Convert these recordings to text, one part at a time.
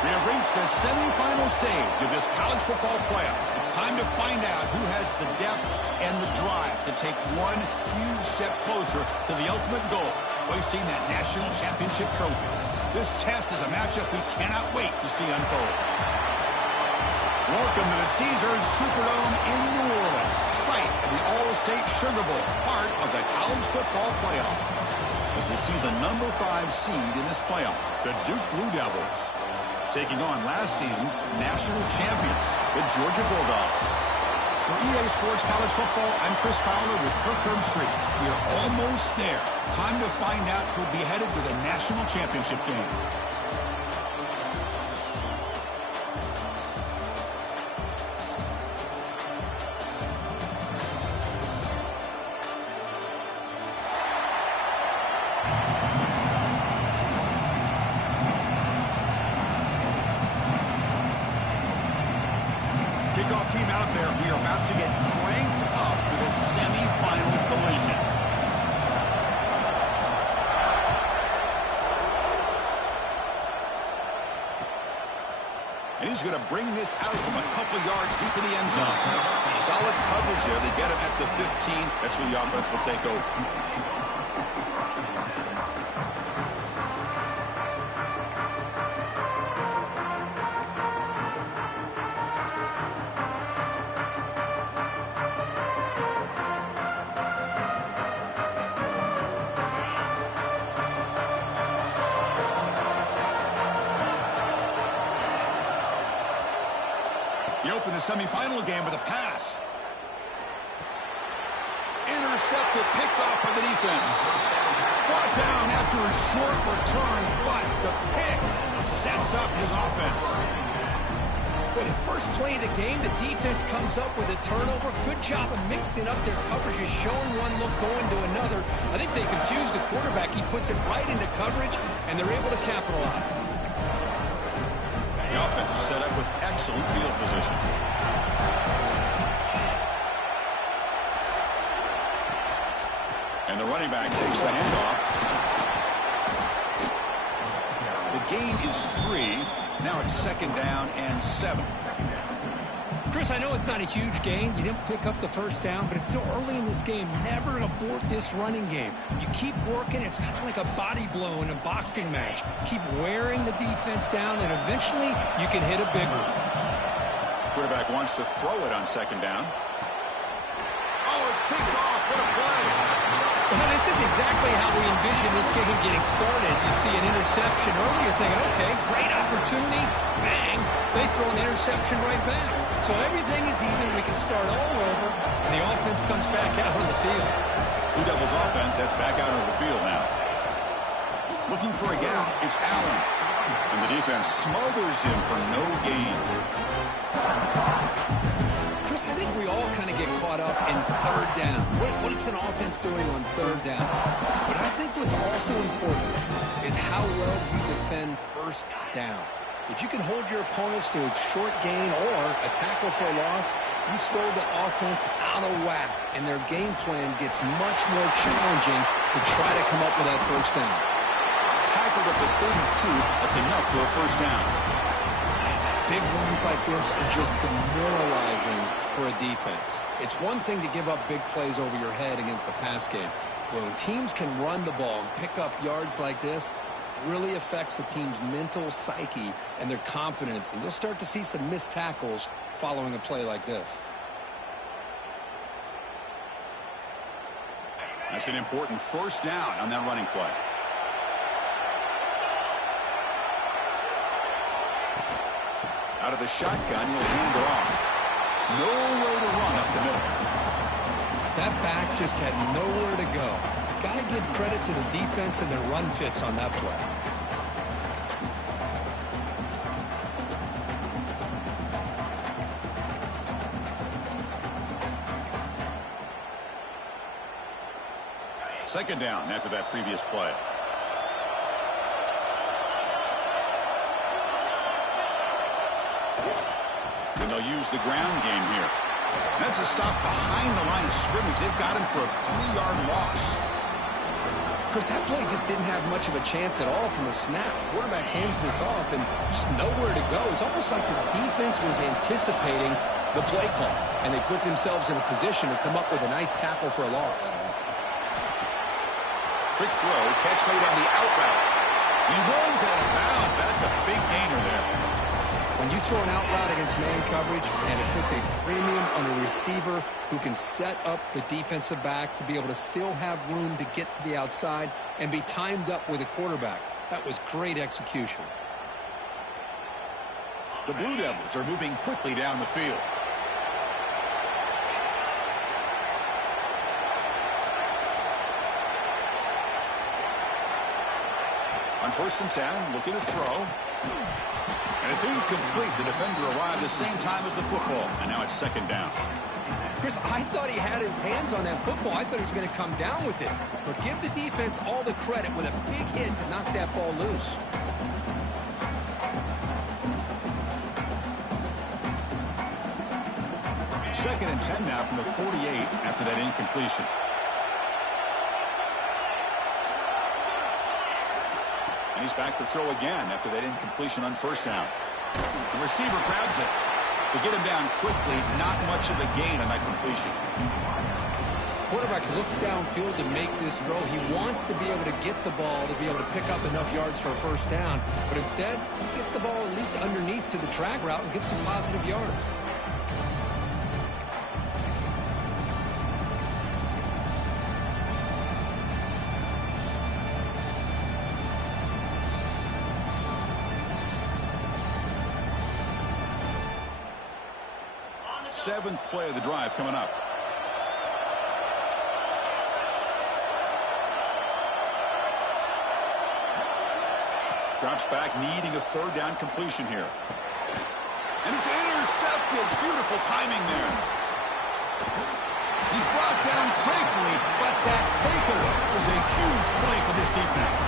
We have reached the semifinal stage of this college football playoff. It's time to find out who has the depth and the drive to take one huge step closer to the ultimate goal, hoisting that national championship trophy. This test is a matchup we cannot wait to see unfold. Welcome to the Caesars Superdome in New Orleans, site of the All-State Sugar Bowl, part of the college football playoff. As we see the number 5 seed in this playoff, the Duke Blue Devils, taking on last season's national champions, the Georgia Bulldogs. For EA Sports College Football, I'm Chris Fowler with Kirk Herbstreit. We are almost there. Time to find out who'll be headed to the national championship game. Kickoff team out there. We are about to get cranked up for the semifinal collision. And he's going to bring this out from a couple yards deep in the end zone. Solid coverage there. They get him at the 15. That's where the offense will take over. He opened the semifinal game with a pass. Intercepted, picked off by the defense. Brought down after a short return, but the pick sets up his offense. For the first play of the game, the defense comes up with a turnover. Good job of mixing up their coverages, showing one look, going to another. I think they confused the quarterback. He puts it right into coverage, and they're able to capitalize. The offense is set up with excellent field position. And the running back takes the handoff. The gain is 3. Now it's 2nd down and 7. Chris, I know it's not a huge gain. You didn't pick up the first down, but it's still early in this game. Never abort this running game. You keep working. It's kind of like a body blow in a boxing match. Keep wearing the defense down, and eventually you can hit a big one. Quarterback wants to throw it on 2nd down. Oh, it's picked off. What a play. Well, this isn't exactly how we envision this game getting started. You see an interception early, you're thinking, okay, great opportunity. Bang. They throw an interception right back. So everything is even. We can start all over, and the offense comes back out on the field. Blue Devils offense heads back out on the field now. Looking for a gap. It's Allen. And the defense smothers him for no gain. Chris, I think we all kind of get caught up in 3rd down. What's an offense doing on 3rd down? But I think what's also important is how well you defend 1st down. If you can hold your opponents to a short gain or a tackle for a loss, you throw the offense out of whack, and their game plan gets much more challenging to try to come up with that 1st down. Tackled at the 32, that's enough for a 1st down. Big runs like this are just demoralizing for a defense. It's one thing to give up big plays over your head against the pass game. When teams can run the ball and pick up yards like this, really affects the team's mental psyche and their confidence, and you'll start to see some missed tackles following a play like this. That's an important 1st down on that running play. Out of the shotgun, he'll hand it off. Nowhere to run up the middle. That back just had nowhere to go. Got to give credit to the defense and their run fits on that play. Second down after that previous play. And they'll use the ground game here. That's a stop behind the line of scrimmage. They've got him for a 3-yard loss. Chris, that play just didn't have much of a chance at all from the snap. Quarterback hands this off and just nowhere to go. It's almost like the defense was anticipating the play call, and they put themselves in a position to come up with a nice tackle for a loss. Quick throw, catch made on the out route. He runs out of bounds. That's a big gainer there. When you throw an out route against man coverage, and it puts a premium on a receiver who can set up the defensive back to be able to still have room to get to the outside and be timed up with a quarterback. That was great execution. The Blue Devils are moving quickly down the field. On 1st and 10, looking to throw. And it's incomplete. The defender arrived the same time as the football. And now it's 2nd down. Chris, I thought he had his hands on that football. I thought he was going to come down with it. But give the defense all the credit with a big hit to knock that ball loose. Second and 10 now from the 48 after that incompletion. And he's back to throw again after that incompletion on 1st down. The receiver grabs it. To get him down quickly, not much of a gain on that completion. Quarterback looks downfield to make this throw. He wants to be able to get the ball to be able to pick up enough yards for a 1st down. But instead, he gets the ball at least underneath to the drag route and gets some positive yards. Seventh play of the drive coming up. Drops back, needing a 3rd down completion here. And it's intercepted. Beautiful timing there. He's brought down quickly, but that takeaway was a huge play for this defense.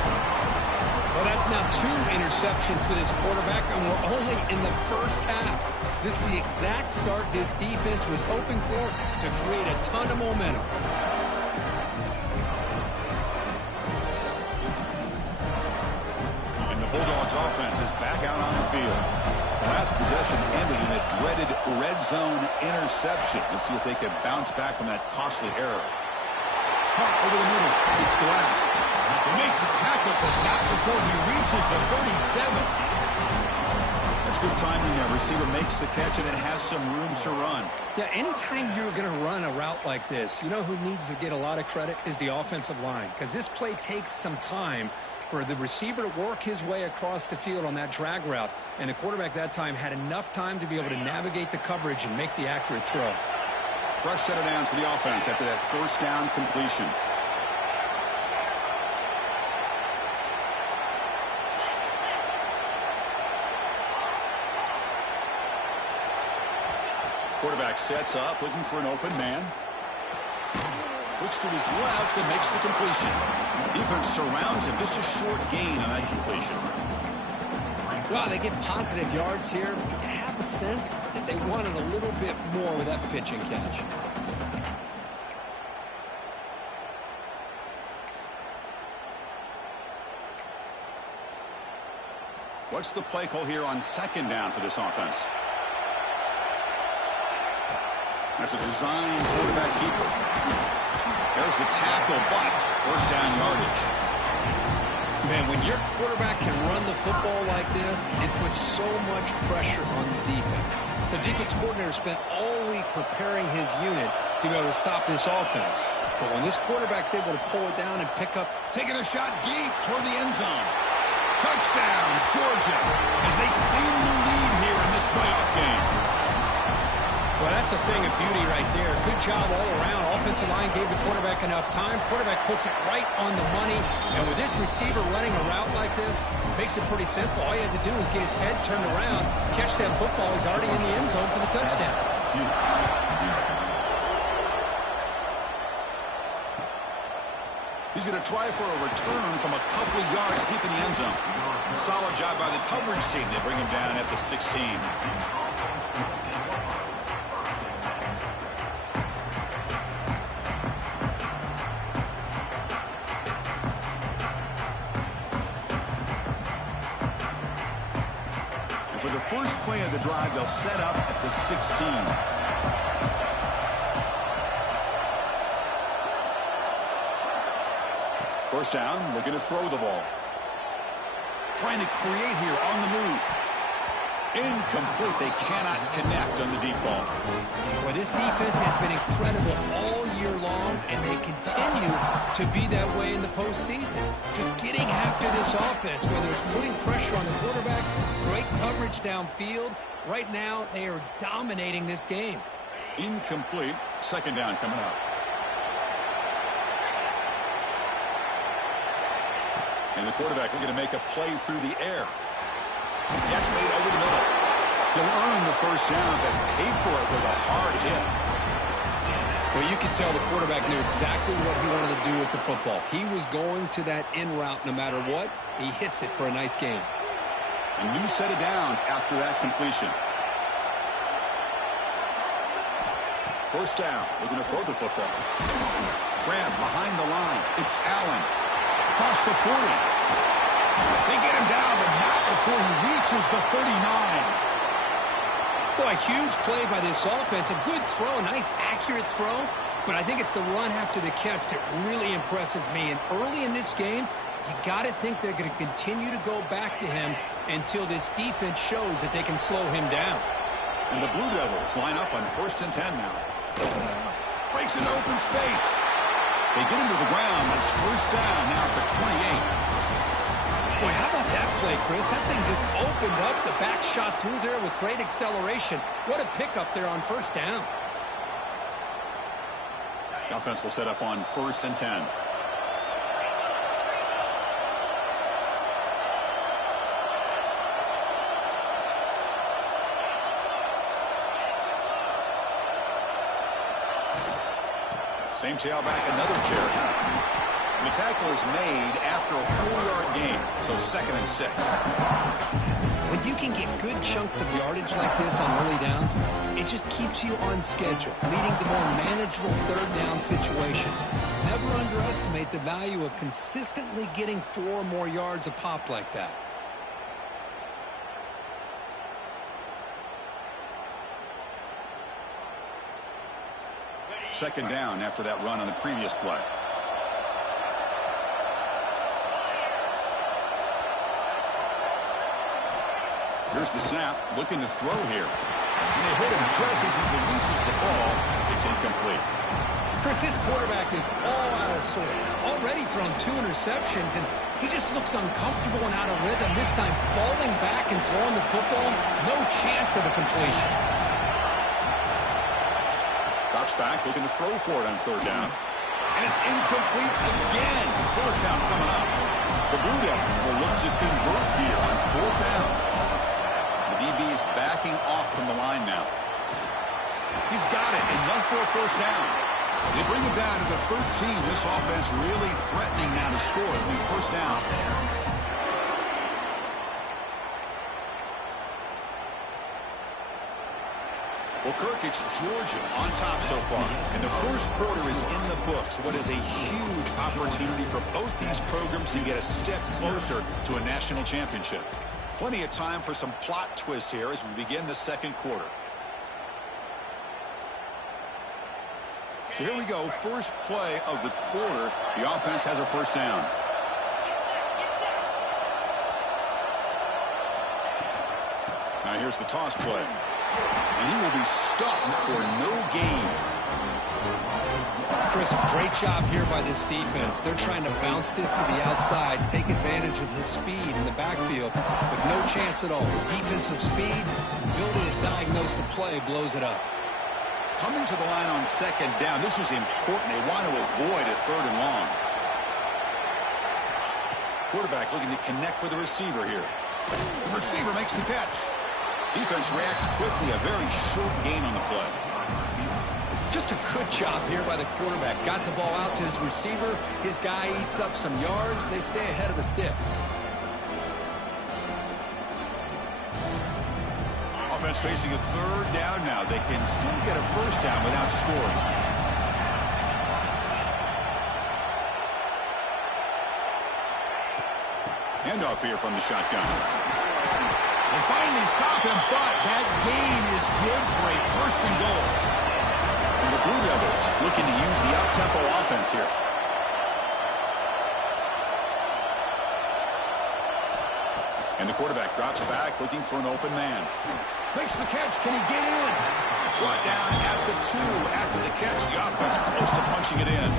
Well, that's now 2 interceptions for this quarterback, and we're only in the 1st half. This is the exact start this defense was hoping for to create a ton of momentum. And the Bulldogs offense is back out on the field. The last possession ended in a dreaded red zone interception. Let's see if they can bounce back from that costly error. Caught over the middle. It's Glass. They make the tackle, but not before he reaches the 37. That's good timing there. Receiver makes the catch and it has some room to run. Yeah, anytime you're going to run a route like this, you know who needs to get a lot of credit is the offensive line. Because this play takes some time for the receiver to work his way across the field on that drag route. And the quarterback that time had enough time to be able to navigate the coverage and make the accurate throw. Fresh set of downs for the offense after that 1st down completion. Quarterback sets up, looking for an open man. Looks to his left and makes the completion. Defense surrounds him. Just a short gain on that completion. Well, they get positive yards here. You have a sense that they wanted a little bit more with that pitch and catch. What's the play call here on 2nd down for this offense? That's a design quarterback keeper. There's the tackle, but 1st down yardage. Man, when your quarterback can run the football like this, it puts so much pressure on the defense. The defense coordinator spent all week preparing his unit to be able to stop this offense. But when this quarterback's able to pull it down and pick up... Taking a shot deep toward the end zone. Touchdown, Georgia, as they claim the lead here in this playoff game. Well, that's a thing of beauty right there. Good job all around. Offensive line gave the quarterback enough time. Quarterback puts it right on the money. And with this receiver running a route like this, makes it pretty simple. All you had to do is get his head turned around, catch that football. He's already in the end zone for the touchdown. He's going to try for a return from a couple of yards deep in the end zone. Solid job by the coverage team. They bring him down at the 16. first play of the drive, they'll set up at the 16. First down, looking to throw the ball. Trying to create here on the move. Incomplete. They cannot connect on the deep ball. Well, this defense has been incredible all year long, and they continue to be that way in the postseason. Just getting after this offense, whether it's putting pressure on the quarterback, great coverage downfield. Right now, they are dominating this game. Incomplete. Second down coming up. And the quarterback looking to make a play through the air. Catch made over the middle. He'll earn the first down, but paid for it with a hard hit. Well, you can tell the quarterback knew exactly what he wanted to do with the football. He was going to that in route no matter what. He hits it for a nice gain. A new set of downs after that completion. First down, looking to throw the football. Grab behind the line. It's Allen. Across the 40. They get him down, but not before he reaches the 39. Boy, a huge play by this offense. A good throw, a nice accurate throw. But I think it's the run after the catch that really impresses me. And early in this game, you got to think they're going to continue to go back to him until this defense shows that they can slow him down. And the Blue Devils line up on 1st and 10 now. Breaks into open space. They get him to the ground. It's first down now at the 28. Boy, how about that play, Chris? That thing just opened up. The back shot through there with great acceleration. What a pickup there on first down. The offense will set up on 1st and 10. Same tailback, another carry. The tackle is made after a 4-yard gain, so 2nd and 6. When you can get good chunks of yardage like this on early downs, it just keeps you on schedule, leading to more manageable third down situations. Never underestimate the value of consistently getting 4 or more yards a pop like that. Second down after that run on the previous play. Here's the snap, looking to throw here. And they hit him just as he releases the ball. It's incomplete. Chris, his quarterback is all out of sorts. Already thrown 2 interceptions, and he just looks uncomfortable and out of rhythm. This time falling back and throwing the football, no chance of a completion. Drops back, looking to throw for it on 3rd down. And it's incomplete again. 4th down coming up. The Blue Devils will look to convert here on 4th down. The DB is backing off from the line now. He's got it, enough for a first down. They bring him down to the 13. This offense really threatening now to score. It'll be first down. Well, Kirk, it's Georgia on top so far. And the first quarter is in the books. What is a huge opportunity for both these programs to get a step closer to a national championship. Plenty of time for some plot twists here as we begin the second quarter. So here we go. First play of the quarter. The offense has a first down. Now here's the toss play. And he will be stuffed for no gain. Chris, great job here by this defense. They're trying to bounce this to the outside, take advantage of his speed in the backfield, but no chance at all. Defensive speed, ability to diagnose the play, blows it up. Coming to the line on 2nd down. This is important. They want to avoid a 3rd and long. Quarterback looking to connect with the receiver here. The receiver makes the catch. Defense reacts quickly. A very short gain on the play. Just a good job here by the quarterback. Got the ball out to his receiver. His guy eats up some yards. They stay ahead of the sticks. Offense facing a 3rd down now. They can still get a first down without scoring. Handoff here from the shotgun. They finally stop him, but that gain is good for a first and goal. And the Blue Devils looking to use the up-tempo offense here. And the quarterback drops back, looking for an open man. Makes the catch. Can he get in? Brought down at the 2 after the catch. The offense close to punching it in.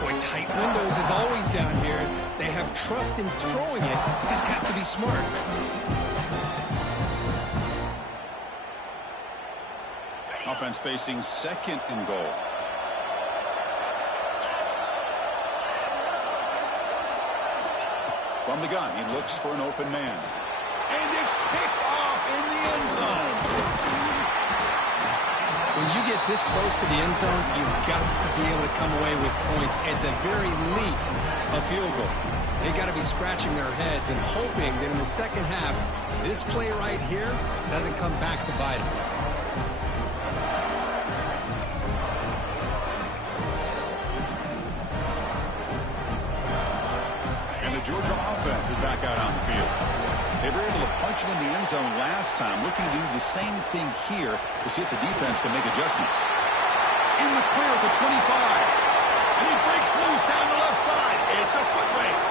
Boy, tight windows is always down here. They have trust in throwing it. Just have to be smart. Offense facing second and goal. From the gun, he looks for an open man. And it's picked off in the end zone. When you get this close to the end zone, you've got to be able to come away with points, at the very least, a field goal. They got to be scratching their heads and hoping that in the second half, this play right here doesn't come back to bite them. Georgia offense is back out on the field. They were able to punch it in the end zone last time, looking to do the same thing here to see if the defense can make adjustments. In the clear at the 25. And he breaks loose down the left side. It's a foot race.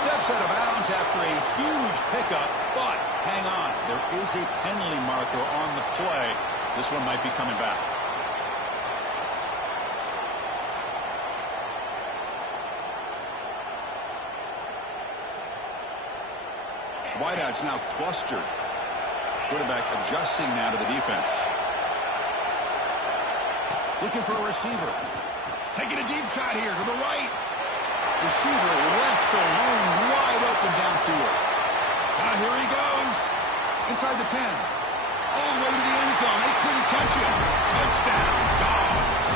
Steps out of bounds after a huge pickup, but hang on. There is a penalty marker on the play. This one might be coming back. Wideouts now clustered. Quarterback adjusting now to the defense. Looking for a receiver. Taking a deep shot here to the right. Receiver left alone, wide open downfield. Now here he goes. Inside the 10. All the way to the end zone. They couldn't catch him. Touchdown, Dogs.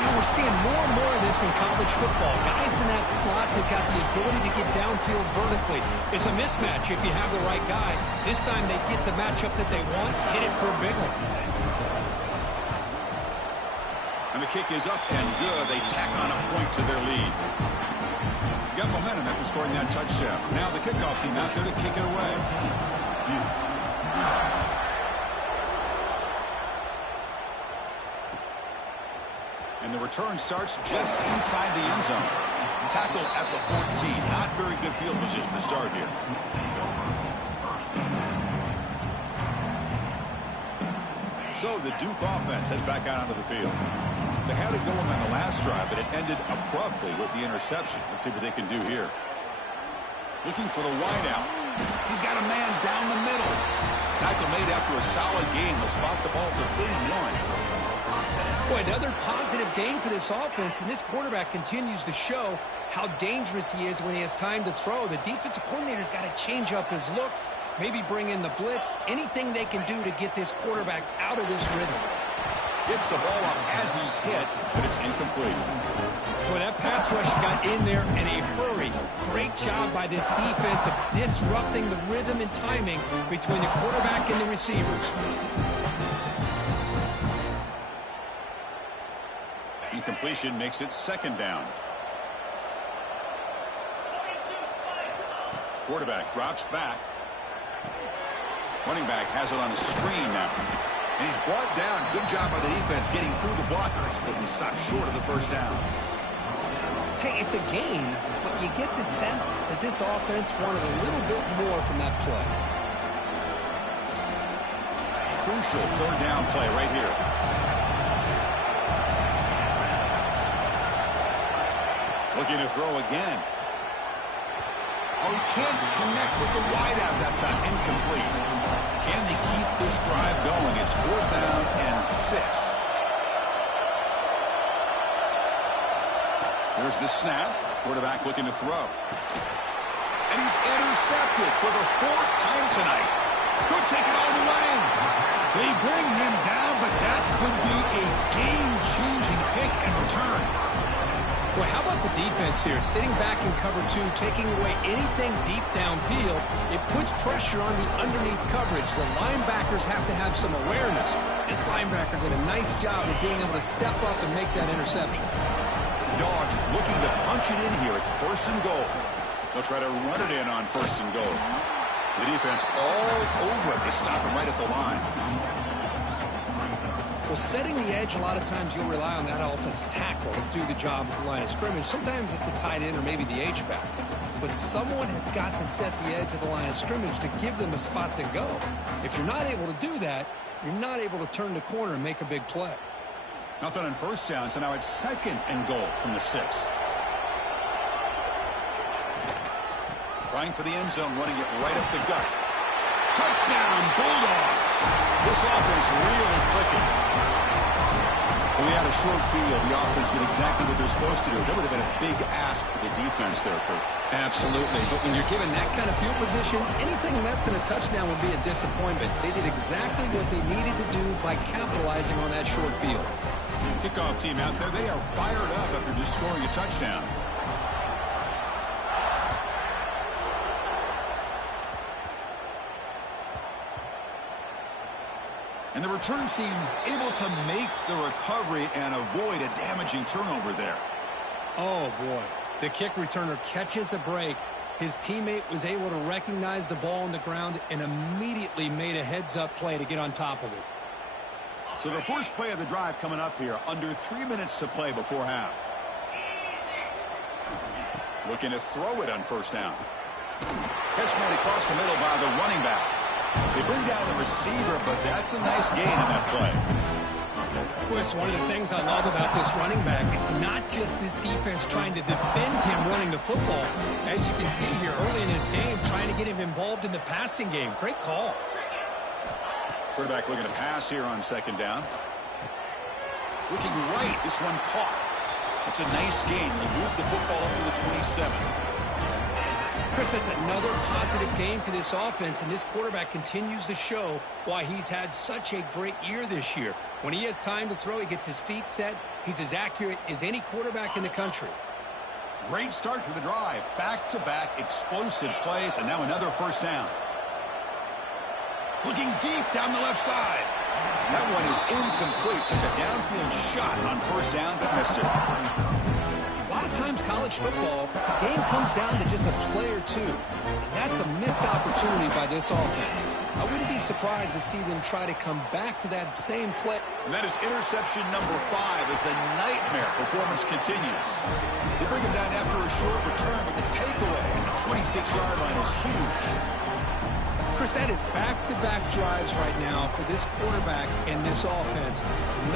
You know, we're seeing more and more of this in college football. Guys in that slot that got the ability to get downfield vertically. It's a mismatch if you have the right guy. This time they get the matchup that they want, hit it for a big one. And the kick is up and good. They tack on a point to their lead. Got momentum after scoring that touchdown. Now the kickoff team out there to kick it away. And the return starts just inside the end zone. Tackle at the 14. Not very good field position to start here. So the Duke offense heads back out onto the field. They had it going on the last drive, but it ended abruptly with the interception. Let's see what they can do here. Looking for the wideout. He's got a man down the middle. Tackle made after a solid game. They'll spot the ball to 31. Boy, another positive game for this offense, and this quarterback continues to show how dangerous he is when he has time to throw. The defensive coordinator's got to change up his looks, maybe bring in the blitz, anything they can do to get this quarterback out of this rhythm. Gets the ball up as he's hit, but it's incomplete. Boy, that pass rush got in there in a hurry. Great job by this defense of disrupting the rhythm and timing between the quarterback and the receivers. Incompletion makes it second down. Quarterback drops back. Running back has it on a screen now. And he's brought down. Good job by the defense getting through the blockers, but he stopped short of the first down. Hey, it's a gain, but you get the sense that this offense wanted a little bit more from that play. Crucial third down play right here. Looking to throw again. Oh, he can't connect with the wideout that time. Incomplete. Can they keep this drive going? It's 4th down and 6. Here's the snap. Quarterback looking to throw. And he's intercepted for the 4th time tonight. Could take it all the way. They bring him down, but that could be a game-changing pick and return. Well, how about the defense here? Sitting back in cover 2, taking away anything deep downfield. It puts pressure on the underneath coverage. The linebackers have to have some awareness. This linebacker did a nice job of being able to step up and make that interception. The Dogs looking to punch it in here. It's 1st and goal. They'll try to run it in on 1st and goal. The defense all over it. They stop him right at the line. Well, setting the edge, a lot of times you'll rely on that offensive tackle to do the job at the line of scrimmage. Sometimes it's a tight end or maybe the H-back. But someone has got to set the edge of the line of scrimmage to give them a spot to go. If you're not able to do that, you're not able to turn the corner and make a big play. Nothing on first down, so now it's 2nd and goal from the 6. Trying for the end zone, running it right up the gut. Touchdown, Bulldogs. This offense really clicking. We had a short field. The offense did exactly what they're supposed to do. That would have been a big ask for the defense there, Kurt. Absolutely. But when you're given that kind of field position, anything less than a touchdown would be a disappointment. They did exactly what they needed to do by capitalizing on that short field. Kickoff team out there, they are fired up after just scoring a touchdown. And the return team able to make the recovery and avoid a damaging turnover there. Oh, boy. The kick returner catches a break. His teammate was able to recognize the ball on the ground and immediately made a heads-up play to get on top of it. So the first play of the drive coming up here. Under 3 minutes to play before half. Looking to throw it on first down. Catch made across the middle by the running back. They bring down the receiver, but that's a nice gain in that play. Well, it's one of the things I love about this running back. It's not just this defense trying to defend him running the football. As you can see here early in this game, trying to get him involved in the passing game. Great call. Quarterback looking to pass here on 2nd down. Looking right, this one caught. It's a nice gain. He moved the football up to the 27. Chris, that's another positive game for this offense, and this quarterback continues to show why he's had such a great year this year. When he has time to throw, he gets his feet set. He's as accurate as any quarterback in the country. Great start to the drive. Back-to-back explosive plays, and now another first down. Looking deep down the left side. That one is incomplete. Took a downfield shot on first down, but missed it. A lot of times college football, the game comes down to just a play or two. And that's a missed opportunity by this offense. I wouldn't be surprised to see them try to come back to that same play. And that is interception number 5 as the nightmare performance continues. They bring him down after a short return, but the takeaway at the 26-yard line is huge. Chris, that is back-to-back drives right now for this quarterback and this offense.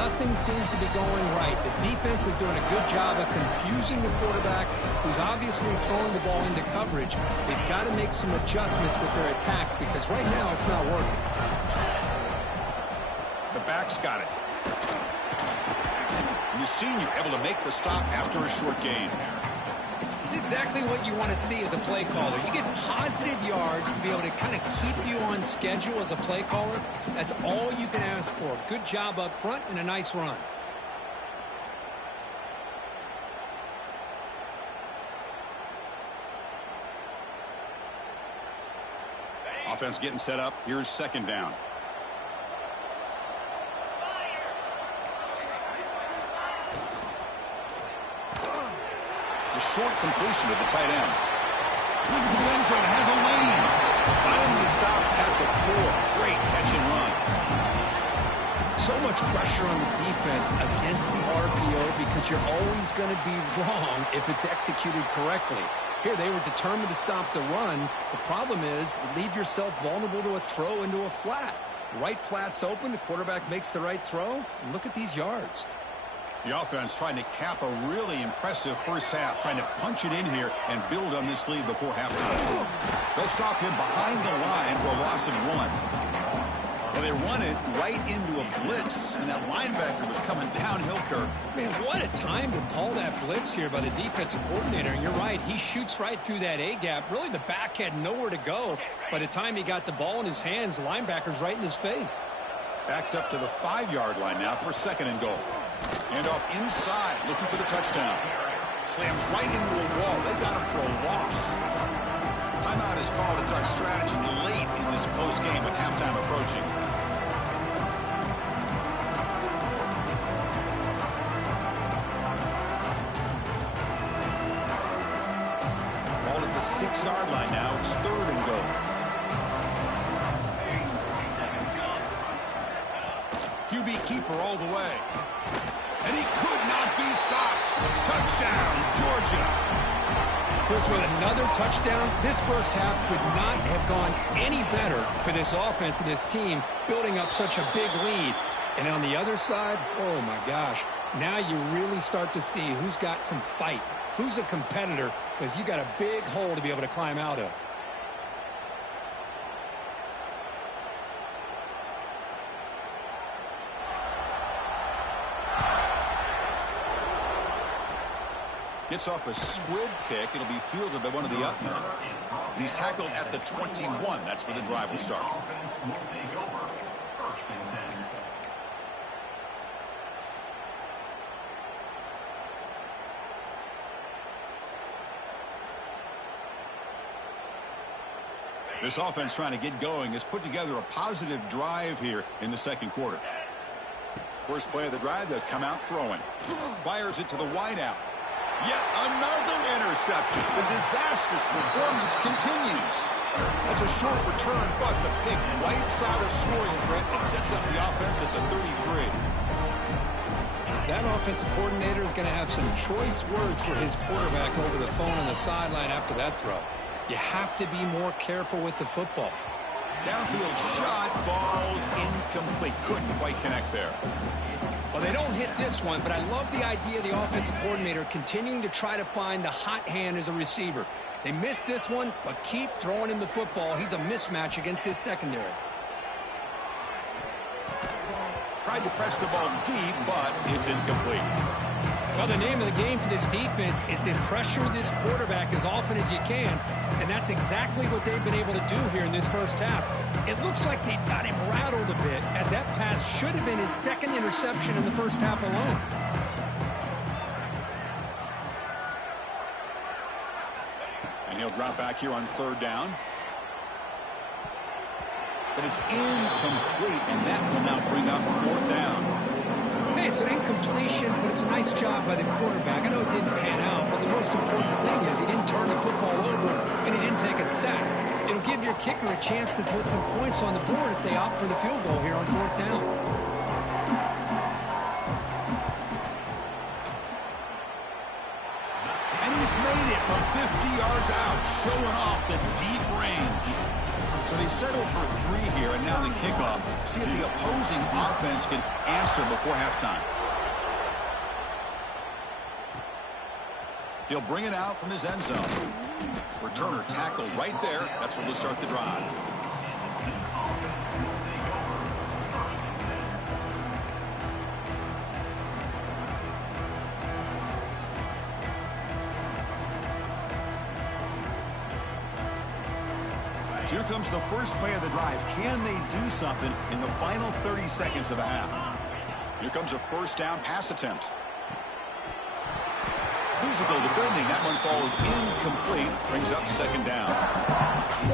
Nothing seems to be going right. The defense is doing a good job of confusing the quarterback, who's obviously throwing the ball into coverage. They've got to make some adjustments with their attack because right now it's not working. The back's got it. And the senior able to make the stop after a short gain. This is exactly what you want to see as a play caller. You get positive yards to be able to kind of keep you on schedule as a play caller. That's all you can ask for. Good job up front and a nice run. Offense getting set up. Here's 2nd down. A short completion to the tight end. Looking for the end zone. Has a lane. Finally stopped at the 4. Great catch and run. So much pressure on the defense against the RPO because you're always going to be wrong if it's executed correctly. Here, they were determined to stop the run. The problem is you leave yourself vulnerable to a throw into a flat. Right flat's open. The quarterback makes the right throw. And look at these yards. The offense trying to cap a really impressive first half, trying to punch it in here and build on this lead before halftime. They'll stop him behind the line for a loss of 1. Well, they run it right into a blitz, and that linebacker was coming downhill, Kirk. Man, what a time to call that blitz here by the defensive coordinator. And you're right, he shoots right through that A-gap. Really, the back had nowhere to go. By the time he got the ball in his hands, the linebacker's right in his face. Backed up to the 5-yard line now for 2nd and goal. And off inside, looking for the touchdown. Slams right into a wall. They got him for a loss. Timeout is called to talk strategy late in this close game with halftime approaching. Ball at the 6-yard line now. It's 3rd and goal. keeper all the way. And he could not be stopped. Touchdown, Georgia. Chris, with another touchdown, this first half could not have gone any better for this offense and this team, building up such a big lead. And on the other side, oh my gosh, now you really start to see who's got some fight, who's a competitor, because you got a big hole to be able to climb out of. Gets off a squib kick. It'll be fielded by one of the up men. And he's tackled at the 21. That's where the drive will start. This offense trying to get going has put together a positive drive here in the second quarter. First play of the drive, they'll come out throwing. Fires it to the wideout. Yet another interception. The disastrous performance continues. That's a short return, but the pick wipes out a scoring threat and sets up the offense at the 33. That offensive coordinator is going to have some choice words for his quarterback over the phone on the sideline after that throw. You have to be more careful with the football. Downfield shot falls incomplete. Couldn't quite connect there. Well, they don't hit this one, but I love the idea of the offensive coordinator continuing to try to find the hot hand as a receiver. They missed this one, but keep throwing him the football. He's a mismatch against his secondary. Tried to press the ball deep, but it's incomplete. Well, the name of the game for this defense is to pressure this quarterback as often as you can, and that's exactly what they've been able to do here in this first half. It looks like they've got him rattled a bit, as that pass should have been his second interception in the first half alone. And he'll drop back here on third down. But it's incomplete, and that will now bring up fourth down. Hey, it's an incompletion, but it's a nice job by the quarterback. I know it didn't pan out, but the most important thing is he didn't turn the football over and he didn't take a sack. It'll give your kicker a chance to put some points on the board if they opt for the field goal here on fourth down. And he's made it from 50 yards out, showing off the deep range. So they settled for 3 here, and now the kickoff. See if the opposing offense can answer before halftime. He'll bring it out from his end zone. Returner tackle right there. That's where they'll start the drive. Here comes the first play of the drive. Can they do something in the final 30 seconds of the half? Here comes a first down pass attempt. Physical defending. That one falls incomplete. Brings up second down.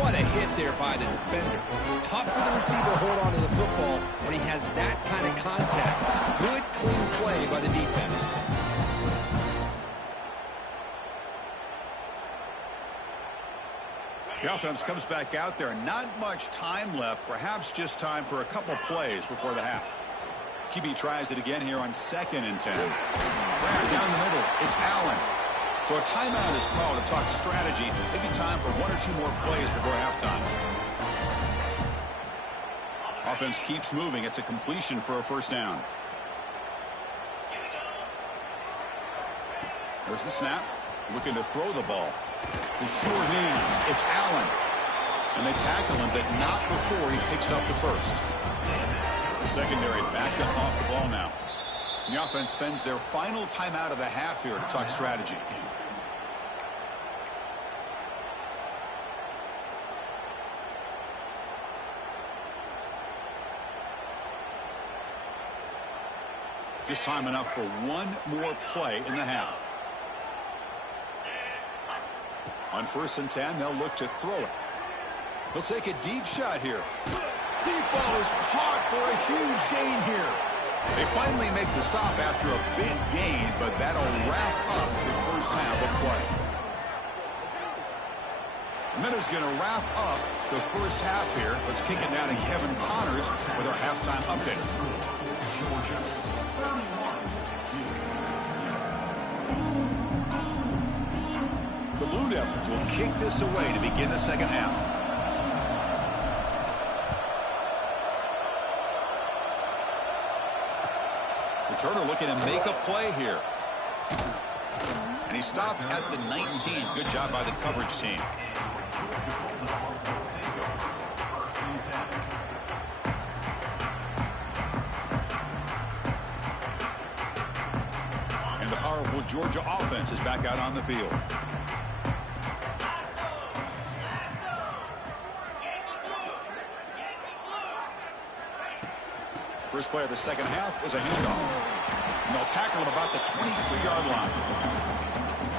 What a hit there by the defender. Tough for the receiver to hold on to the football when he has that kind of contact. Good, clean play by the defense. The offense comes back out there. Not much time left. Perhaps just time for a couple plays before the half. QB tries it again here on 2nd and 10. Right down the middle. It's Allen. So a timeout is called to talk strategy. Maybe time for 1 or 2 more plays before halftime. Offense keeps moving. It's a completion for a first down. There's the snap. Looking to throw the ball. The short hands. It's Allen. And they tackle him, but not before he picks up the first. The secondary backed up off the ball now. And the offense spends their final timeout of the half here to talk strategy. Just time enough for 1 more play in the half. On 1st and 10, they'll look to throw it. He'll take a deep shot here. Deep ball is caught for a huge gain here. They finally make the stop after a big gain, but that'll wrap up the first half of play. And that is going to wrap up the first half here. Let's kick it down to Kevin Connors with our halftime update. The Blue Devils will kick this away to begin the second half. Returner looking to make a play here. And he stopped at the 19. Good job by the coverage team. And the powerful Georgia offense is back out on the field. First play of the second half is a handoff. And they'll tackle him about the 23-yard line.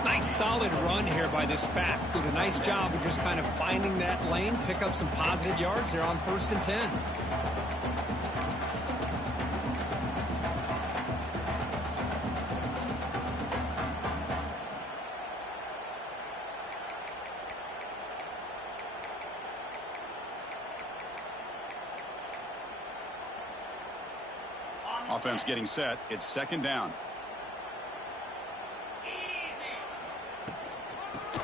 Nice solid run here by this back. Did a nice job of just kind of finding that lane, pick up some positive yards there on 1st and 10. Offense getting set. It's second down.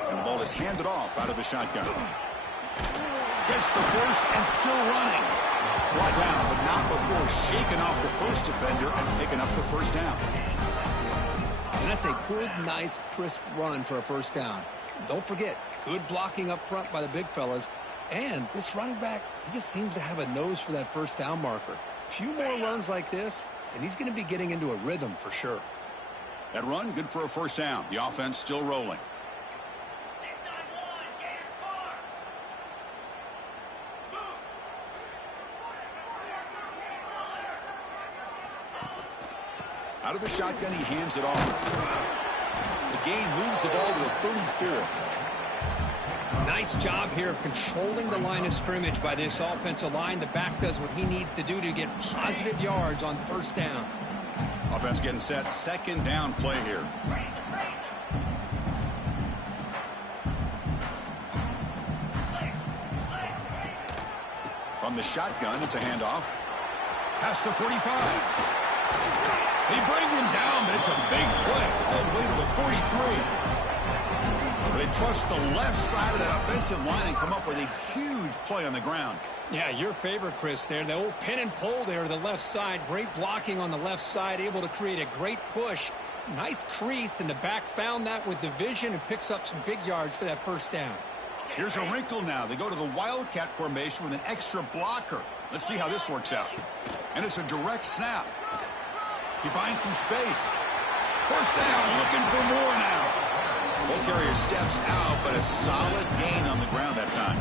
And the ball is handed off out of the shotgun. Gets the first and still running. Brought down, but not before shaking off the first defender and picking up the first down. And that's a good, nice, crisp run for a first down. Don't forget, good blocking up front by the big fellas. And this running back, he just seems to have a nose for that first down marker. A few more runs like this, and he's going to be getting into a rhythm for sure. That run, good for a first down. The offense still rolling. Out of the shotgun, he hands it off. The gain moves the ball to the 34. Nice job here of controlling the line of scrimmage by this offensive line. The back does what he needs to do to get positive yards on first down. Offense getting set. Second down play here. From the shotgun, it's a handoff. Past the 45. He brings him down, but it's a big play all the way to the 43. They trust the left side of that offensive line and come up with a huge play on the ground. Yeah, your favorite, Chris, there. The old pin and pull there to the left side. Great blocking on the left side, able to create a great push. Nice crease, and the back found that with the vision and picks up some big yards for that first down. Here's a wrinkle now. They go to the Wildcat formation with an extra blocker. Let's see how this works out. And it's a direct snap. He finds some space. First down, looking for more now. Ball carrier steps out, but a solid gain on the ground that time.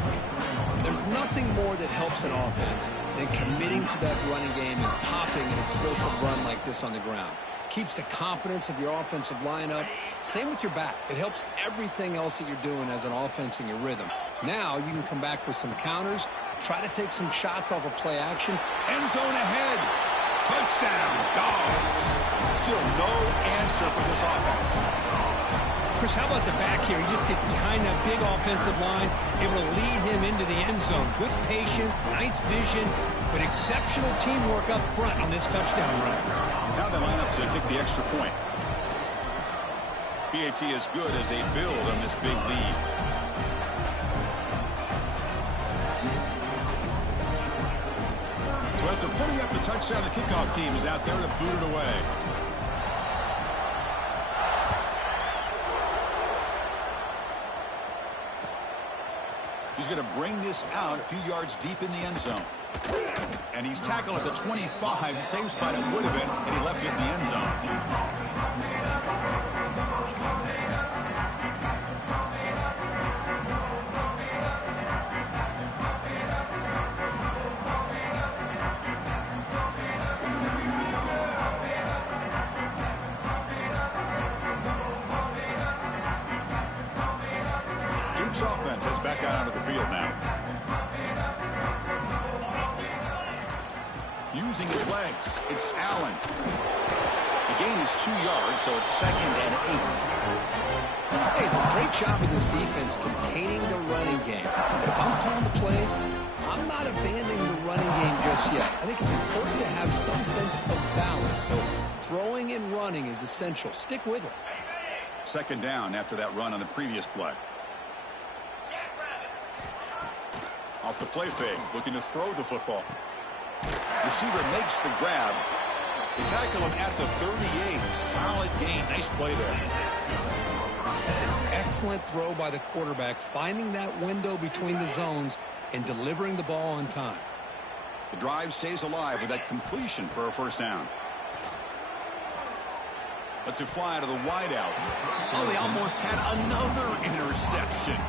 There's nothing more that helps an offense than committing to that running game and popping an explosive run like this on the ground. Keeps the confidence of your offensive lineup. Same with your back. It helps everything else that you're doing as an offense in your rhythm. Now you can come back with some counters, try to take some shots off of play action. End zone ahead. Touchdown, Dogs. Still no answer for this offense. Chris, how about the back here? He just gets behind that big offensive line, able to lead him into the end zone. Good patience, nice vision, but exceptional teamwork up front on this touchdown run. Now they line up to kick the extra point. PAT is good as they build on this big lead. So after putting up the touchdown, the kickoff team is out there to boot it away. He's going to bring this out a few yards deep in the end zone. And he's tackled at the 25, same spot it would have been, and he left it in the end zone. Duke's offense heads back out onto the field now. Using his legs, it's Allen. He gain is 2 yards, so it's 2nd and 8. Hey, it's a great job of this defense containing the running game. But if I'm calling the plays, I'm not abandoning the running game just yet. I think it's important to have some sense of balance. So throwing and running is essential. Stick with it. 2nd down after that run on the previous play. Off the play fake, looking to throw the football. Receiver makes the grab. They tackle him at the 38. Solid gain. Nice play there. That's an excellent throw by the quarterback, finding that window between the zones and delivering the ball on time. The drive stays alive with that completion for a 1st down. Let's it fly to the wideout. Oh, they almost had another interception.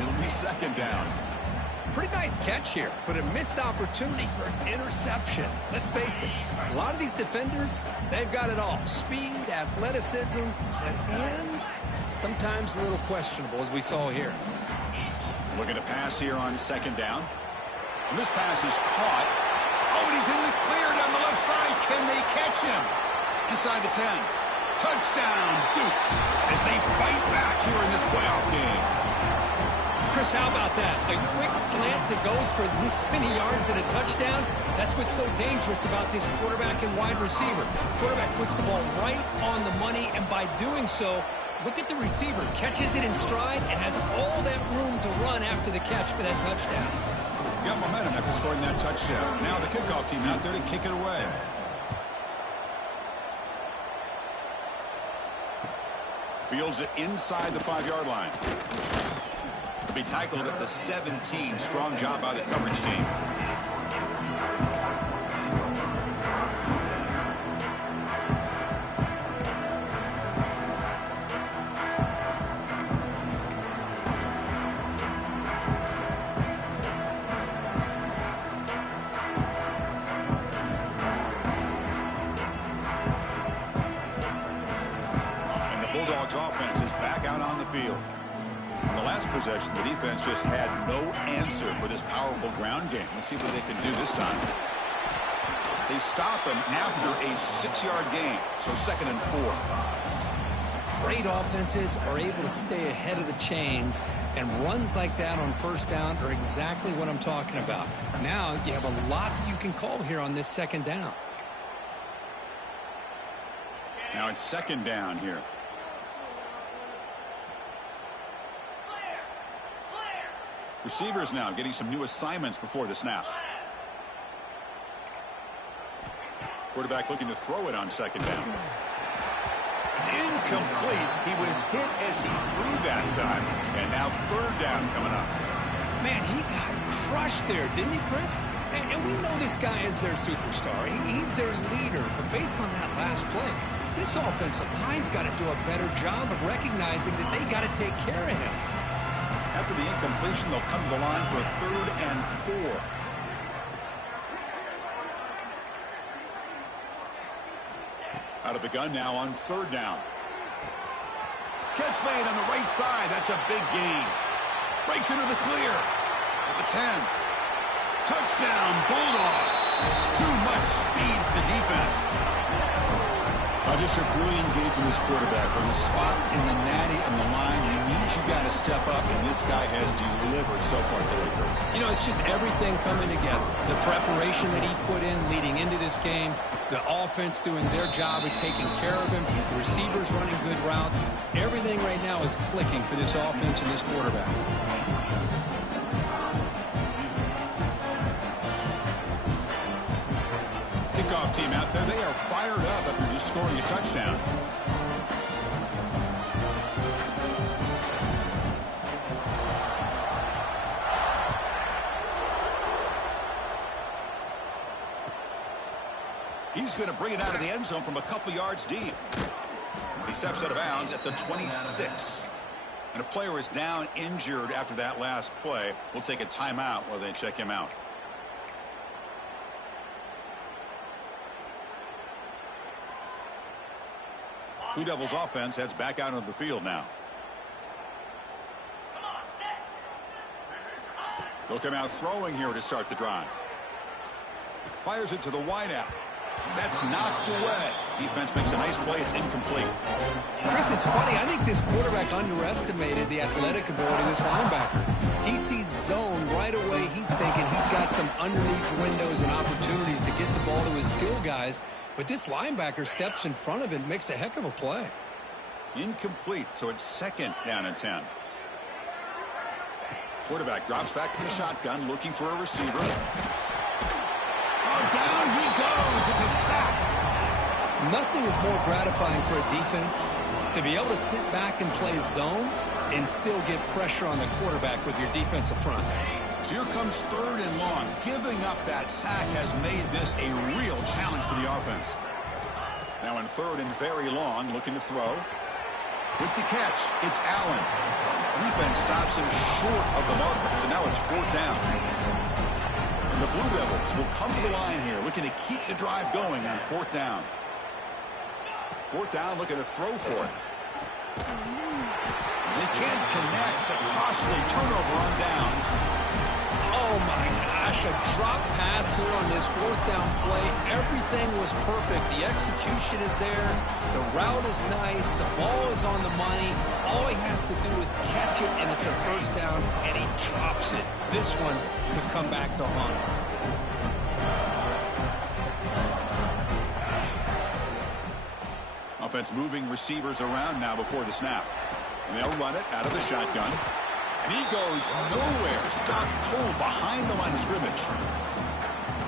It'll be 2nd down. Pretty nice catch here, but a missed opportunity for an interception. Let's face it, a lot of these defenders, they've got it all. Speed, athleticism, but hands, sometimes a little questionable, as we saw here. Looking to pass here on 2nd down. And this pass is caught. Oh, and he's in the clear down the left side. Can they catch him? Inside the 10. Touchdown, Duke, as they fight back here in this playoff game. Chris, how about that? A quick slant that goes for this many yards and a touchdown. That's what's so dangerous about this quarterback and wide receiver. Quarterback puts the ball right on the money, and by doing so, look at the receiver. Catches it in stride and has all that room to run after the catch for that touchdown. Got momentum after scoring that touchdown. Now the kickoff team out there to kick it away. Fields it inside the 5-yard line. Will be tackled at the 17. Strong job by the coverage team. And the Bulldogs offense is back out on the field. In the last possession, the defense just had no answer for this powerful ground game. Let's see what they can do this time. They stop him after a 6-yard gain, so 2nd and 4. Great offenses are able to stay ahead of the chains, and runs like that on 1st down are exactly what I'm talking about. Now you have a lot that you can call here on this 2nd down. Now it's 2nd down here. Receivers now getting some new assignments before the snap. Quarterback looking to throw it on 2nd down. It's incomplete. He was hit as he threw that time. And now 3rd down coming up. Man, he got crushed there, didn't he, Chris? And we know this guy is their superstar. He's their leader. But based on that last play, this offensive line's got to do a better job of recognizing that they got to take care of him. After the incompletion, they'll come to the line for a 3rd and 4. Out of the gun now on 3rd down. Catch made on the right side. That's a big gain. Breaks into the clear at the 10. Touchdown, Bulldogs. Too much speed for the defense. Just a brilliant game for this quarterback. With a spot in the natty and the line, you got to step up, and this guy has delivered so far today, Kurt. You know, it's just everything coming together. The preparation that he put in leading into this game, the offense doing their job of taking care of him, the receivers running good routes. Everything right now is clicking for this offense and this quarterback. Kickoff team out there, they are fired up after just scoring a touchdown. He's going to bring it out of the end zone from a couple yards deep. He steps out of bounds at the 26. And a player is down injured after that last play. We'll take a timeout while they check him out. Blue Devils offense heads back out of the field now. They'll come out throwing here to start the drive. Fires it to the wideout. That's knocked away. Defense makes a nice play. It's incomplete. Chris, it's funny. I think this quarterback underestimated the athletic ability of this linebacker. He sees zone right away. He's thinking he's got some underneath windows and opportunities to get the ball to his skill guys. But this linebacker steps in front of it and makes a heck of a play. Incomplete, so it's 2nd down and 10. Quarterback drops back to the shotgun, looking for a receiver. Oh, down he goes. It's a sack. Nothing is more gratifying for a defense to be able to sit back and play zone and still get pressure on the quarterback with your defensive front. So here comes 3rd and long. Giving up that sack has made this a real challenge for the offense. Now in 3rd and very long, looking to throw. With the catch, it's Allen. Defense stops him short of the marker, so now it's 4th down. And the Blue Devils will come to the line here, looking to keep the drive going on 4th down. 4th down, looking to throw for it. They can't connect. A costly turnover on downs. Oh, my gosh, a drop pass here on this 4th down play. Everything was perfect. The execution is there. The route is nice. The ball is on the money. All he has to do is catch it, and it's a 1st down, and he drops it. This one could come back to haunt him. Offense moving receivers around now before the snap. And they'll run it out of the shotgun. And he goes nowhere. Stopped full behind the line of scrimmage.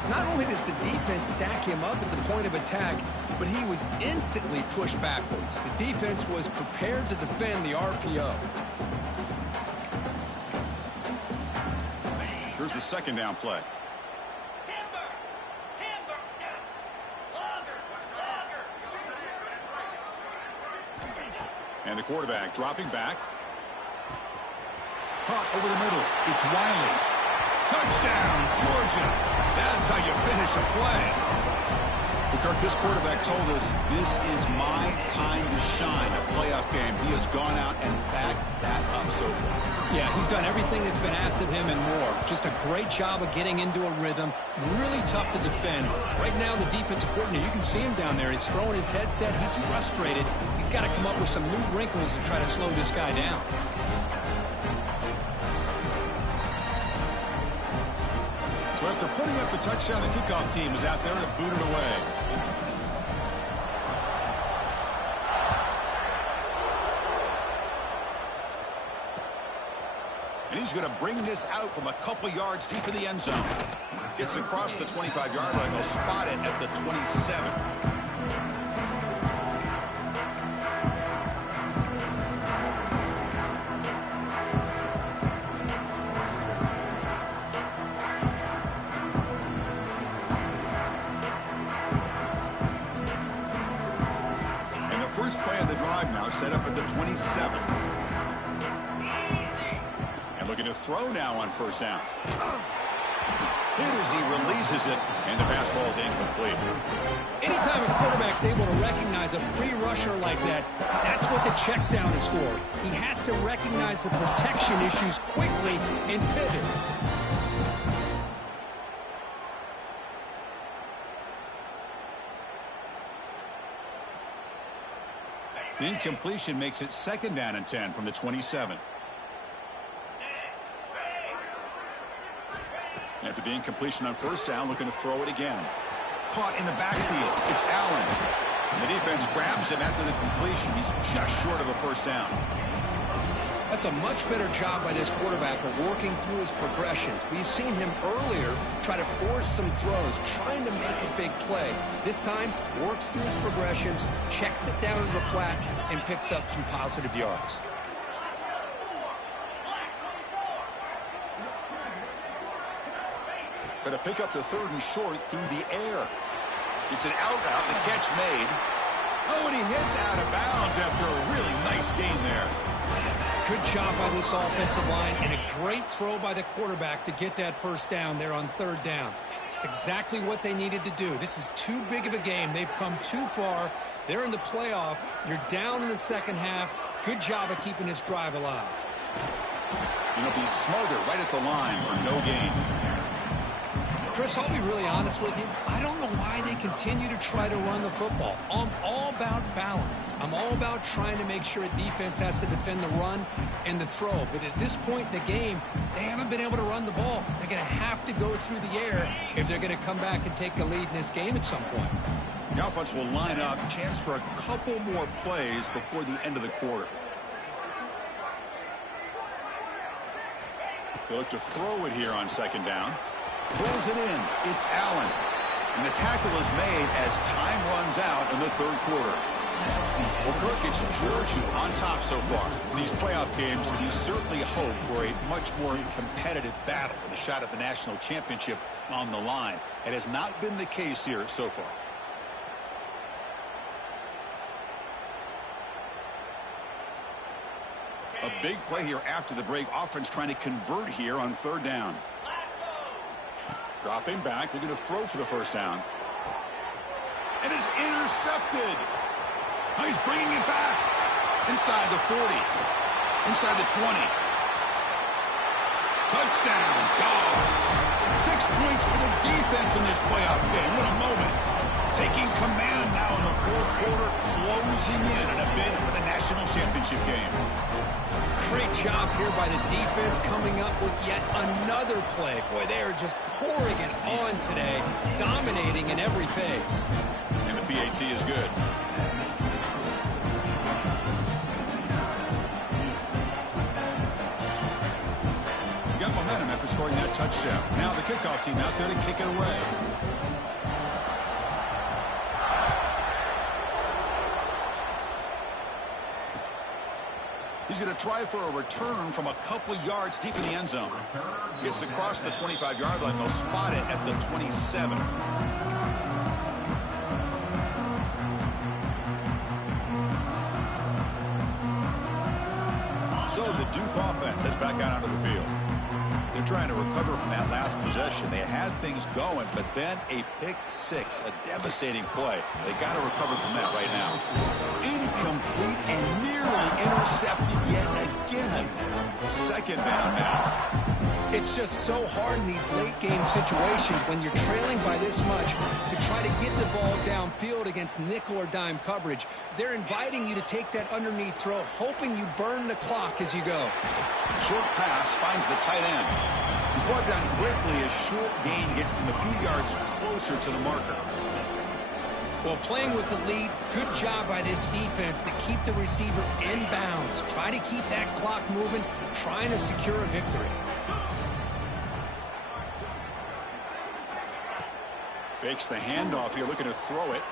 Not only does the defense stack him up at the point of attack, but he was instantly pushed backwards. The defense was prepared to defend the RPO. Here's the 2nd down play. And the quarterback dropping back. Caught over the middle. It's Wiley. Touchdown, Georgia. That's how you finish a play. Well, Kirk, this quarterback told us this is my time to shine, a playoff game. He has gone out and backed that up so far. Yeah, he's done everything that's been asked of him and more. Just a great job of getting into a rhythm. Really tough to defend. Right now, the defensive coordinator, you can see him down there. He's throwing his headset. He's frustrated. He's got to come up with some new wrinkles to try to slow this guy down. So after putting up the touchdown, the kickoff team is out there to boot it away. And he's going to bring this out from a couple yards deep in the end zone. Gets across the 25-yard line. They'll spot it at the 27. First play of the drive now set up at the 27. And looking to throw now on 1st down. Hit as he releases it, and the pass ball is incomplete. Anytime a quarterback's able to recognize a free rusher like that, that's what the check down is for. He has to recognize the protection issues quickly and pivot. The incompletion makes it 2nd down and 10 from the 27. After the incompletion on 1st down, looking to throw it again. Caught in the backfield. It's Allen. And the defense grabs him after the completion. He's just short of a 1st down. That's a much better job by this quarterback of working through his progressions. We've seen him earlier try to force some throws, trying to make a big play. This time, works through his progressions, checks it down to the flat, and picks up some positive yards. Going to pick up the 3rd and short through the air. It's an out route, the catch made. Oh, and he hits out of bounds after a really nice gain there. Good job by this offensive line, and a great throw by the quarterback to get that 1st down there on 3rd down. It's exactly what they needed to do. This is too big of a game. They've come too far. They're in the playoff. You're down in the 2nd half. Good job of keeping this drive alive. And he'll be smothered right at the line for no gain. Chris, I'll be really honest with you. I don't know why they continue to try to run the football. I'm all about balance. I'm all about trying to make sure a defense has to defend the run and the throw. But at this point in the game, they haven't been able to run the ball. They're going to have to go through the air if they're going to come back and take the lead in this game at some point. The offense will line up. Chance for a couple more plays before the end of the quarter. They look to throw it here on second down. Pulls it in. It's Allen. And the tackle is made as time runs out in the third quarter. Well, Kirk, it's Georgia on top so far. In these playoff games, you certainly hope for a much more competitive battle with a shot at the national championship on the line. It has not been the case here so far. A big play here after the break. Offense trying to convert here on third down. Dropping back, looking to throw for the first down. And it's intercepted. Oh, he's bringing it back. Inside the 40. Inside the 20. Touchdown, Dogs. 6 points for the defense in this playoff game. What a moment. Taking command now in the fourth quarter, closing in a bid for the national championship game. Great job here by the defense coming up with yet another play. Boy, they are just pouring it on today, dominating in every phase. And the PAT is good. Got momentum after scoring that touchdown. Now the kickoff team out there to kick it away. He's going to try for a return from a couple of yards deep in the end zone. Gets across the 25-yard line. They'll spot it at the 27. So the Duke offense heads back out onto the field. They're trying to recover from that last possession. They had things going, but then a pick six, a devastating play. They got to recover from that right now. Incomplete and nearly intercepted yet again. Second down now. It's just so hard in these late game situations when you're trailing by this much to try to get the ball downfield against nickel or dime coverage. They're inviting you to take that underneath throw, hoping you burn the clock as you go. Short pass finds the tight end. He's brought down quickly as short gain gets them a few yards closer to the marker. Well, playing with the lead, good job by this defense to keep the receiver in bounds. Try to keep that clock moving, trying to secure a victory. Fakes the handoff here, looking to throw it.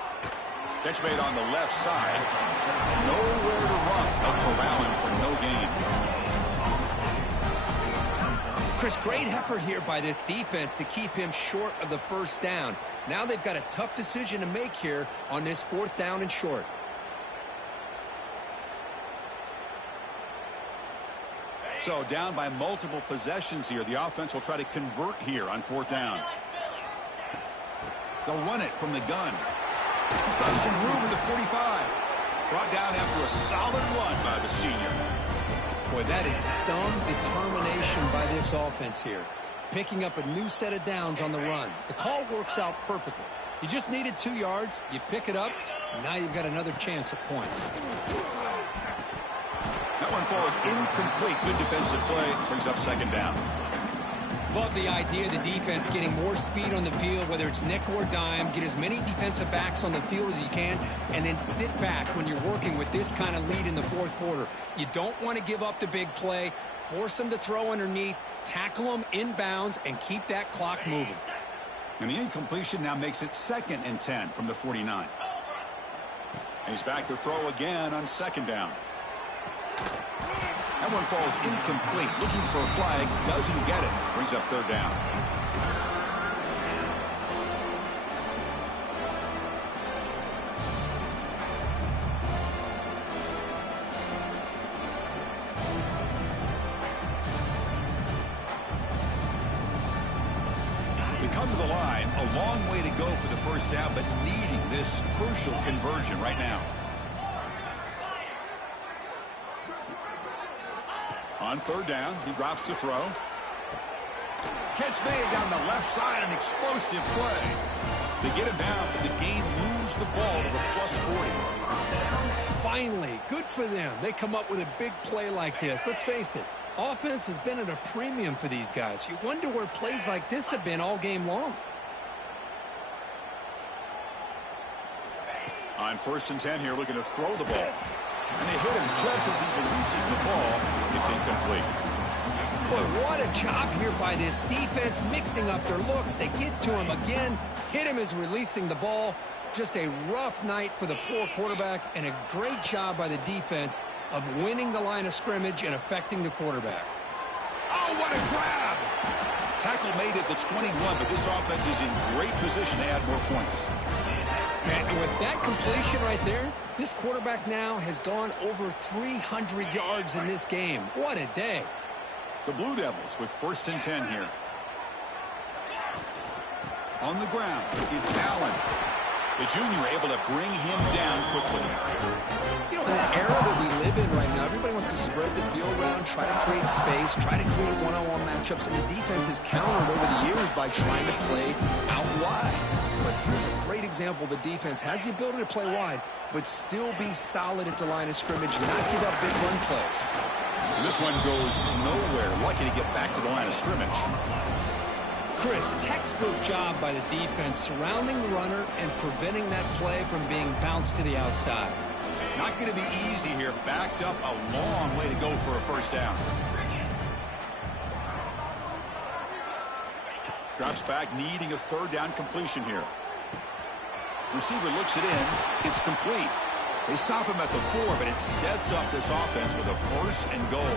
Catch made on the left side. Nowhere to run. They'll corral him for no gain. Chris, great effort here by this defense to keep him short of the first down. Now they've got a tough decision to make here on this fourth down and short. So down by multiple possessions here. The offense will try to convert here on fourth down. They'll run it from the gun. He's found some room at the 45. Brought down after a solid run by the senior. Boy, that is some determination by this offense here. Picking up a new set of downs on the run. The call works out perfectly. You just needed 2 yards. You pick it up. Now you've got another chance at points. That one falls incomplete. Good defensive play. Brings up second down. Love the idea of the defense getting more speed on the field, whether it's nickel or dime. Get as many defensive backs on the field as you can, and then sit back when you're working with this kind of lead in the fourth quarter. You don't want to give up the big play. Force them to throw underneath, tackle them in bounds, and keep that clock moving. And the incompletion now makes it 2nd and 10 from the 49. And he's back to throw again on second down. That one falls incomplete. Looking for a flag. Doesn't get it. Brings up third down. We come to the line. A long way to go for the first down, but needing this crucial conversion right now. On third down, he drops to throw. Catch made down the left side, an explosive play. They get him down, but the game moves the ball to the plus 40. Finally, good for them. They come up with a big play like this. Let's face it, offense has been at a premium for these guys. You wonder where plays like this have been all game long. On 1st and 10 here, looking to throw the ball. And they hit him just as he releases the ball. It's incomplete. Boy, what a job here by this defense, mixing up their looks. They get to him again, hit him as releasing the ball. Just a rough night for the poor quarterback, and a great job by the defense of winning the line of scrimmage and affecting the quarterback. Oh, what a grab! Tackle made at the 21, but this offense is in great position to add more points. And with that completion right there, this quarterback now has gone over 300 yards in this game. What a day. The Blue Devils with 1st and 10 here. On the ground, it's Allen. The junior able to bring him down quickly. You know, in the era that we live in right now, everybody wants to spread the field around, try to create space, try to create one-on-one matchups, and the defense has countered over the years by trying to play out wide. But here's a great example. The defense has the ability to play wide, but still be solid at the line of scrimmage, not give up big run plays. And this one goes nowhere. Lucky to get back to the line of scrimmage. Chris, textbook job by the defense surrounding the runner and preventing that play from being bounced to the outside. Not going to be easy here. Backed up a long way to go for a 1st down. Drops back, needing a 3rd down completion here. Receiver looks it in. It's complete. They stop him at the 4, but it sets up this offense with a 1st and goal.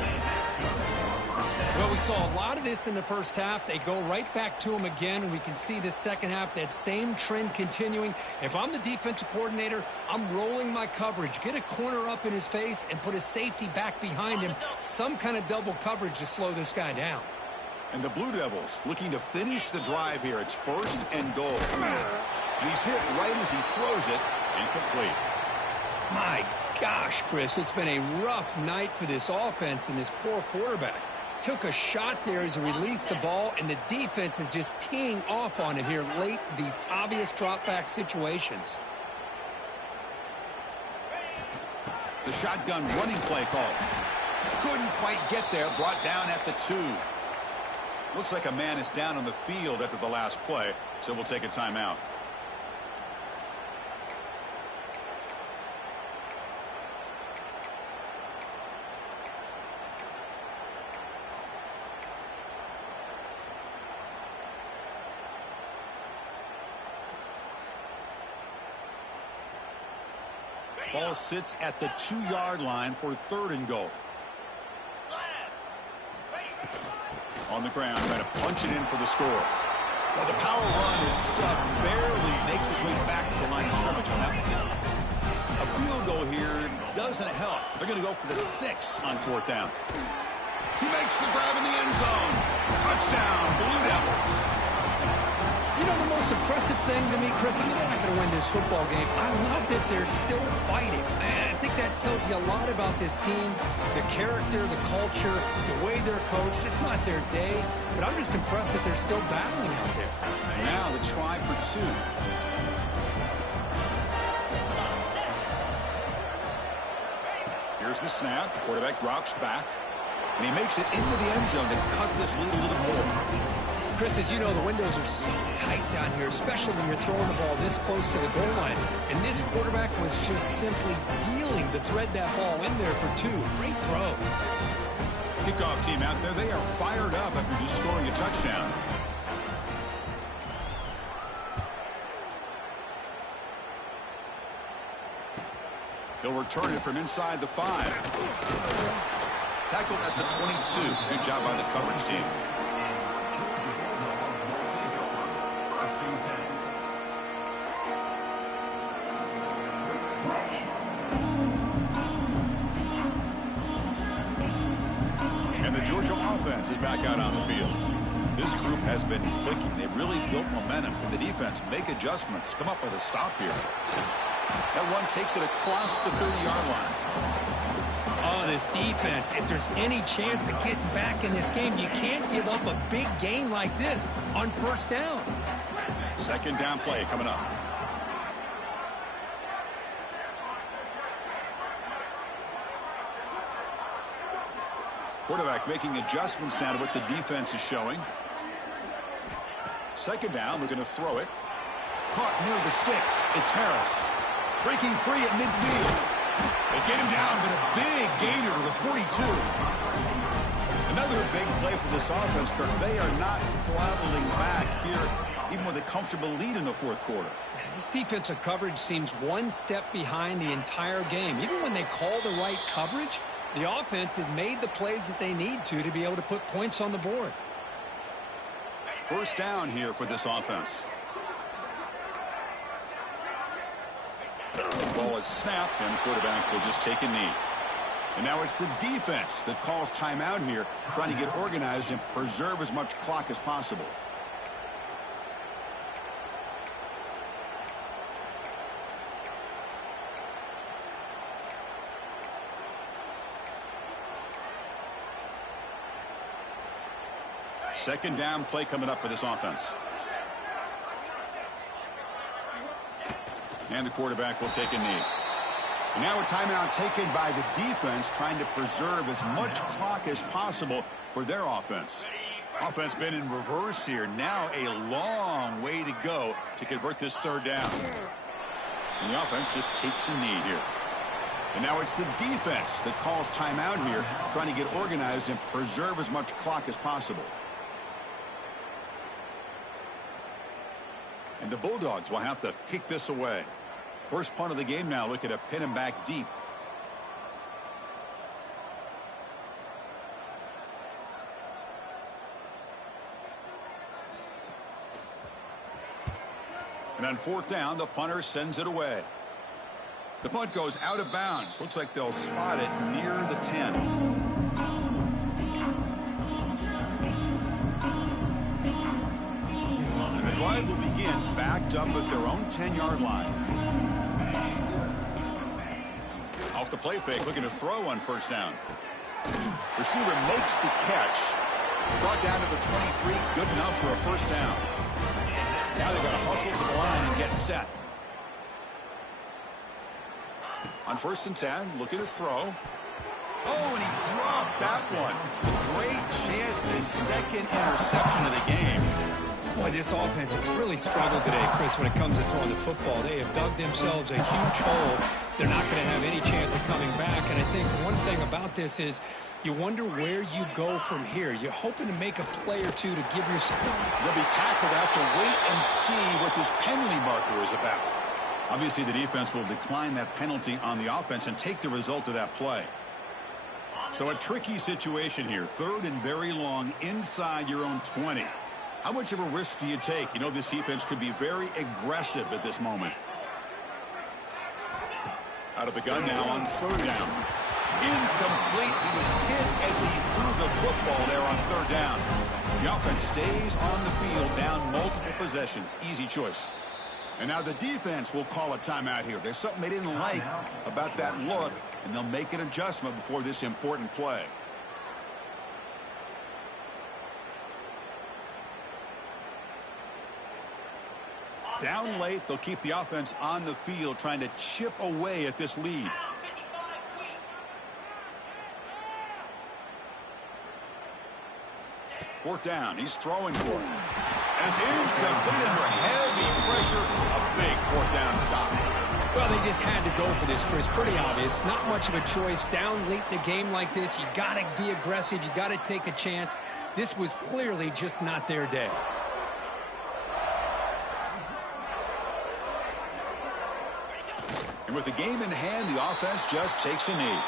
Well, we saw a lot of this in the first half. They go right back to him again, and we can see the second half, that same trend continuing. If I'm the defensive coordinator, I'm rolling my coverage. Get a corner up in his face and put a safety back behind him. Some kind of double coverage to slow this guy down. And the Blue Devils looking to finish the drive here. It's 1st and goal. And he's hit right as he throws it. Incomplete. My gosh, Chris, it's been a rough night for this offense and this poor quarterback. Took a shot there as he released the ball, and the defense is just teeing off on him here late, these obvious drop-back situations. The shotgun running play call. Couldn't quite get there, brought down at the 2. Looks like a man is down on the field after the last play, so we'll take a timeout. Ball sits at the 2-yard line for 3rd and goal. On the ground, trying to punch it in for the score. Well, the power run is stuffed, barely makes his way back to the line of scrimmage on that one. A field goal here doesn't help. They're going to go for the 6 on 4th down. He makes the grab in the end zone. Touchdown, Blue Devils. You know, the most impressive thing to me, Chris, I mean, they're not going to win this football game. I love that they're still fighting. Man, I think that tells you a lot about this team, the character, the culture, the way they're coached. It's not their day, but I'm just impressed that they're still battling out there. Now the try for 2. Here's the snap. Quarterback drops back, and he makes it into the end zone to cut this lead a little more. Chris, as you know, the windows are so tight down here, especially when you're throwing the ball this close to the goal line. And this quarterback was just simply dealing to thread that ball in there for 2. Great throw. Kickoff team out there, they are fired up after just scoring a touchdown. He'll return it from inside the 5. Tackled at the 22. Good job by the coverage team. And the Georgia offense is back out on the field. This group has been clicking. They really built momentum. Can the defense make adjustments? Come up with a stop here. That one takes it across the 30-yard line. Oh, this defense, if there's any chance of getting back in this game, you can't give up a big gain like this on first down. Second down play coming up. Quarterback making adjustments now to what the defense is showing. Second down, we're going to throw it. Caught near the sticks. It's Harris. Breaking free at midfield. They get him down, but a big gainer to the 42. Another big play for this offense, Kirk. They are not throttling back here, even with a comfortable lead in the fourth quarter. This defensive coverage seems one step behind the entire game. Even when they call the right coverage, the offense has made the plays that they need to be able to put points on the board. First down here for this offense. The ball is snapped, and the quarterback will just take a knee. And now it's the defense that calls timeout here, trying to get organized and preserve as much clock as possible. Second down play coming up for this offense. And the quarterback will take a knee. And now a timeout taken by the defense, trying to preserve as much clock as possible for their offense. Offense been in reverse here. Now a long way to go to convert this third down. And the offense just takes a knee here. And now it's the defense that calls timeout here, trying to get organized and preserve as much clock as possible. And the Bulldogs will have to kick this away. First punt of the game now. Look at a pin him back deep. And on fourth down, the punter sends it away. The punt goes out of bounds. Looks like they'll spot it near the 10. And the drive will begin backed up at their own 10-yard line. Off the play fake, looking to throw on first down. Receiver makes the catch. Brought down to the 23, good enough for a first down. Now they've got to hustle to the line and get set. On first and 10, looking to throw. Oh, and he dropped that one. A great chance at his second interception of the game. Boy, this offense has really struggled today, Chris, when it comes to throwing the football. They have dug themselves a huge hole. They're not going to have any chance of coming back. And I think one thing about this is you wonder where you go from here. You're hoping to make a play or two to give yourself. They'll be tackled. Have to wait and see what this penalty marker is about. Obviously, the defense will decline that penalty on the offense and take the result of that play. So a tricky situation here. Third and very long inside your own 20. How much of a risk do you take? You know, this defense could be very aggressive at this moment. Out of the gun now on third down. Incomplete. He was hit as he threw the football there on third down. The offense stays on the field, down multiple possessions. Easy choice. And now the defense will call a timeout here. There's something they didn't like about that look, and they'll make an adjustment before this important play. Down late, they'll keep the offense on the field, trying to chip away at this lead. Fourth down, he's throwing for it. And it's incomplete under heavy pressure. A big fourth down stop. Well, they just had to go for this, Chris. Pretty obvious. Not much of a choice. Down late in the game like this, you got to be aggressive. You got to take a chance. This was clearly just not their day. And with the game in hand, the offense just takes a knee.